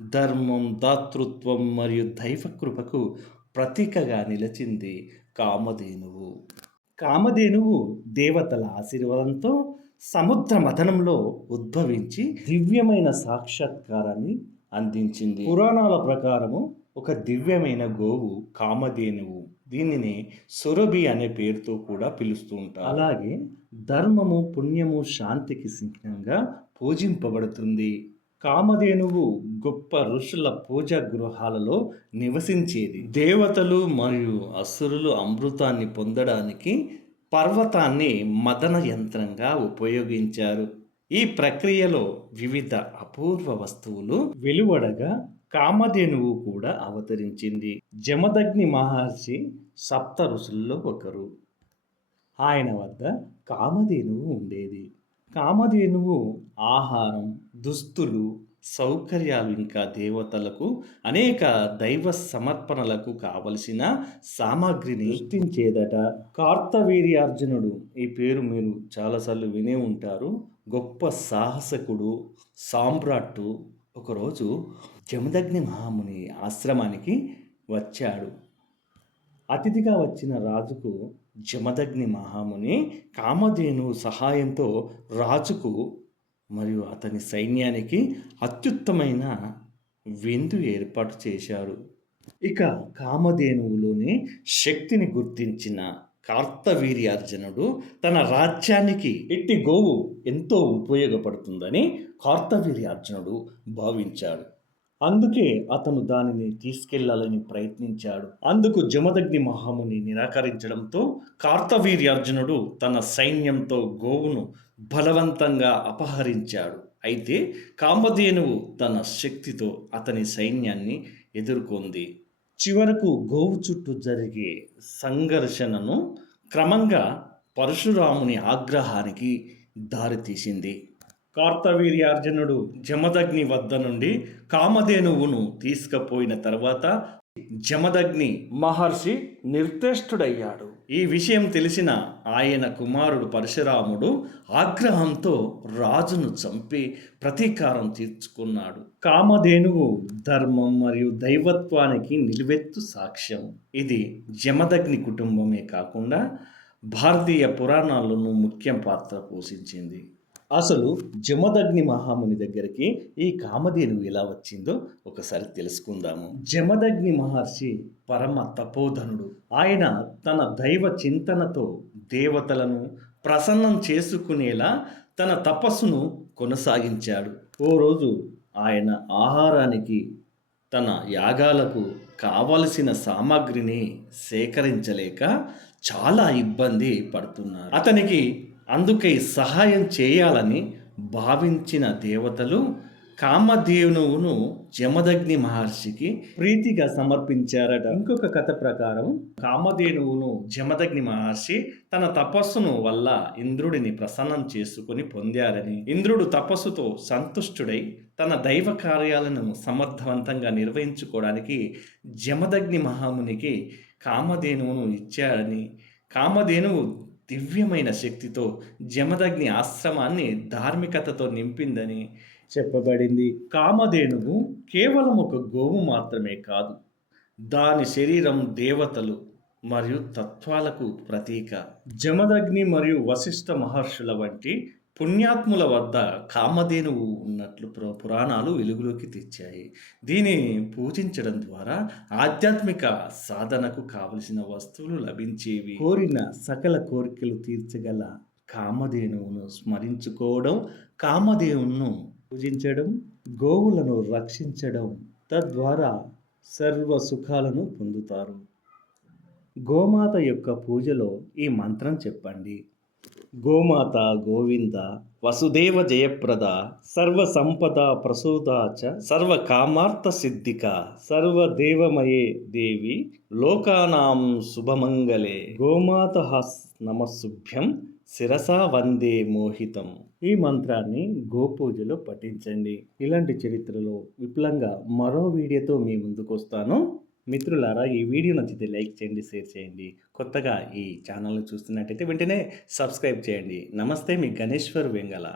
ధర్మం, దాతృత్వం మరియు దైవ కృపకు ప్రతీకగా నిలిచింది కామధేనువు. కామధేనువు దేవతల ఆశీర్వాదంతో సముద్ర మథనంలో ఉద్భవించి దివ్యమైన సాక్షాత్కారాన్ని అందించింది. పురాణాల ప్రకారము ఒక దివ్యమైన గోవు కామధేనువు. దీనిని సురభి అనే పేరుతో కూడా పిలుస్తూ ఉంటారు. అలాగే ధర్మము, పుణ్యము, శాంతికి చిహ్నంగా పూజింపబడుతుంది. కామధేనువు గొప్ప ఋషుల పూజా గృహాలలో నివసించేది. దేవతలు మరియు అసురులు అమృతాన్ని పొందడానికి పర్వతాన్ని మదన యంత్రంగా ఉపయోగించారు. ఈ ప్రక్రియలో వివిధ అపూర్వ వస్తువులు వెలువడగా కామధేనువు కూడా అవతరించింది. జమదగ్ని మహర్షి సప్త ఋషుల్లో ఒకరు. ఆయన వద్ద కామధేనువు ఉండేది. కామధేనువు ఆహారం, దుస్తులు, సౌకర్యాలు ఇంకా దేవతలకు అనేక దైవ సమర్పణలకు కావలసిన సామాగ్రిని సృష్టించేదట. కార్తవీర్యార్జునుడు, ఈ పేరు మీరు చాలాసార్లు వినే ఉంటారు. గొప్ప సాహసకుడు, సామ్రాట్టు ఒకరోజు జమదగ్ని మహాముని ఆశ్రమానికి వచ్చాడు. అతిథిగా వచ్చిన రాజుకు జమదగ్ని మహాముని కామధేను సహాయంతో రాజుకు మరియు అతని సైన్యానికి అత్యుత్తమైన విందు ఏర్పాటు చేశాడు. ఇక కామధేనువులోని శక్తిని గుర్తించిన కార్తవీర్యార్జునుడు తన రాజ్యానికి ఇట్టి గోవు ఎంతో ఉపయోగపడుతుందని కార్తవీర్యార్జునుడు భావించాడు. అందుకే అతను దానిని తీసుకెళ్లాలని ప్రయత్నించాడు. అందుకు జమదగ్ని మహాముని నిరాకరించడంతో కార్తవీర్యార్జునుడు తన సైన్యంతో గోవును బలవంతంగా అపహరించాడు. అయితే కామధేనువు తన శక్తితో అతని సైన్యాన్ని ఎదుర్కొంది. చివరకు గోవు చుట్టూ జరిగే సంఘర్షణను క్రమంగా పరశురాముని ఆగ్రహానికి దారితీసింది. కార్తవీర్యార్జునుడు జమదగ్ని వద్ద నుండి కామధేనువును తీసుకుపోయిన తర్వాత జమదగ్ని మహర్షి నిర్దిష్టుడయ్యాడు. ఈ విషయం తెలిసిన ఆయన కుమారుడు పరశురాముడు ఆగ్రహంతో రాజును చంపి ప్రతీకారం తీర్చుకున్నాడు. కామధేనువు ధర్మం మరియు దైవత్వానికి నిలువెత్తు సాక్ష్యం. ఇది జమదగ్ని కుటుంబమే కాకుండా భారతీయ పురాణాల్లోనూ ముఖ్య పాత్ర పోషించింది. అసలు జమదగ్ని మహాముని దగ్గరికి ఈ కామధేనువు ఎలా వచ్చిందో ఒకసారి తెలుసుకుందాము. జమదగ్ని మహర్షి పరమ తపోధనుడు. ఆయన తన దైవ చింతనతో దేవతలను ప్రసన్నం చేసుకునేలా తన తపస్సును కొనసాగించాడు. ఓ రోజు ఆయన ఆహారానికి, తన యాగాలకు కావలసిన సామాగ్రిని సేకరించలేక చాలా ఇబ్బంది పడుతున్నారు. అతనికి అందుకై సహాయం చేయాలని భావించిన దేవతలు కామధేనువును జమదగ్ని మహర్షికి ప్రీతిగా సమర్పించారట. ఇంకొక కథ ప్రకారం కామధేనువును జమదగ్ని మహర్షి తన తపస్సును వల్ల ఇంద్రుడిని ప్రసన్నం చేసుకుని పొందారని, ఇంద్రుడు తపస్సుతో సంతుష్టుడై తన దైవ కార్యాలను సమర్థవంతంగా నిర్వహించుకోవడానికి జమదగ్ని మహామునికి కామధేనువును ఇచ్చారని, కామధేనువు దివ్యమైన శక్తితో జమదగ్ని ఆశ్రమాన్ని ధార్మికతతో నింపిందని చెప్పబడింది. కామధేనువు కేవలం ఒక గోవు మాత్రమే కాదు, దాని శరీరం దేవతలు మరియు తత్వాలకు ప్రతీక. జమదగ్ని మరియు వశిష్ఠ మహర్షుల వంటి పుణ్యాత్ముల వద్ద కామధేనువు ఉన్నట్లు పురాణాలు వెలుగులోకి తెచ్చాయి. దీనిని పూజించడం ద్వారా ఆధ్యాత్మిక సాధనకు కావలసిన వస్తువులు లభించేవి. కోరిన సకల కోరికలు తీర్చగల కామధేనువును స్మరించుకోవడం, కామధేనువును పూజించడం, గోవులను రక్షించడం, తద్వారా సర్వ సుఖాలను పొందుతారు. గోమాత యొక్క పూజలో ఈ మంత్రం చెప్పండి. గోమాత గోవింద వసుదేవ జయప్రద సర్వ సంపద ప్రసూదాచ సర్వ కామార్థ సిద్ధిక సర్వదేవమయే దేవి లోకానాం శుభమంగళే గోమాత నమస్సుభ్యం శిరసా వందే మోహితం. ఈ మంత్రాన్ని గోపూజలో పఠించండి. ఇలాంటి చరిత్రలో విపులంగా మరో వీడియోతో మీ ముందుకు వస్తాను. మిత్రులారా, ఈ వీడియో నచ్చితే లైక్ చేయండి, షేర్ చేయండి. కొత్తగా ఈ ఛానల్ని చూస్తున్నట్టయితే వెంటనే సబ్స్క్రైబ్ చేయండి. నమస్తే, మీ గణేశ్వర్ వెంగళ.